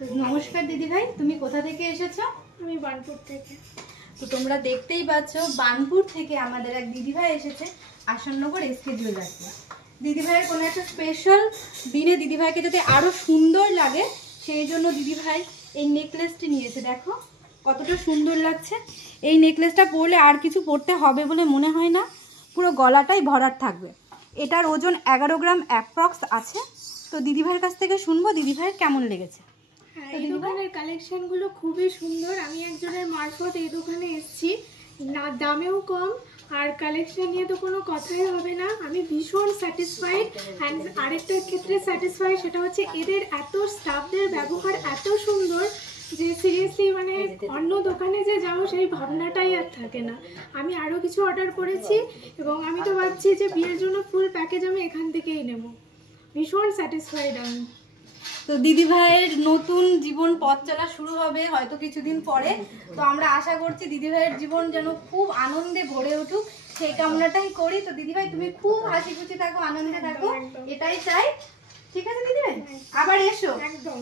নমস্কার দিদিভাই, তুমি কোথা থেকে এসেছো? আমি বানপুর থেকে। তো তোমরা দেখতেই পাচ্ছ বানপুর থেকে আমাদের এক দিদিভাই এসেছে আসননগর এসকে জুয়েলার্সে। দিদিভাইয়ের কোনো একটা স্পেশাল দিনে দিদিভাইকে যাতে আরও সুন্দর লাগে সেই জন্য দিদিভাই এই নেকলেসটি নিয়েছে। দেখো কতটা সুন্দর লাগছে। এই নেকলেসটা পরলে আর কিছু পরতে হবে বলে মনে হয় না, পুরো গলাটাই ভরাট থাকবে। এটার ওজন 11 গ্রাম অ্যাপ্রক্স আছে। তো দিদিভাইয়ের কাছ থেকে শুনবো দিদিভাইয়ের কেমন লেগেছে। হ্যাঁ, এই দোকানের কালেকশনগুলো খুবই সুন্দর। আমি একজনের মারফত এই দোকানে এসেছি, না দামেও কম আর কালেকশন নিয়ে তো কোনো কথাই হবে না। আমি ভীষণ স্যাটিসফাইড। অ্যান্ড আরেকটা ক্ষেত্রে স্যাটিসফাইড, সেটা হচ্ছে এদের এত স্টাফদের ব্যবহার এত সুন্দর যে সিরিয়াসলি মানে অন্য দোকানে যে যাবো সেই ভাবনাটাই আর থাকে না। আমি আরও কিছু অর্ডার করেছি এবং আমি তো ভাবছি যে বিয়ের জন্য ফুল প্যাকেজ আমি এখান থেকেই নেব। ভীষণ স্যাটিসফাইড আমি। তো দিদিভাইয়ের নতুন জীবন পথ চলা শুরু হবে হয়তো কিছুদিন পরে। তো আমরা আশা করছি দিদিভাইয়ের জীবন যেন খুব আনন্দে ভরে উঠুক, সেই কামনাটাই করি। তো দিদিভাই তুমি খুব হাসি খুশি থাকো, আনন্দে থাকো, এটাই চাই। ঠিক আছে দিদিভাই, আবার এসো। একদম।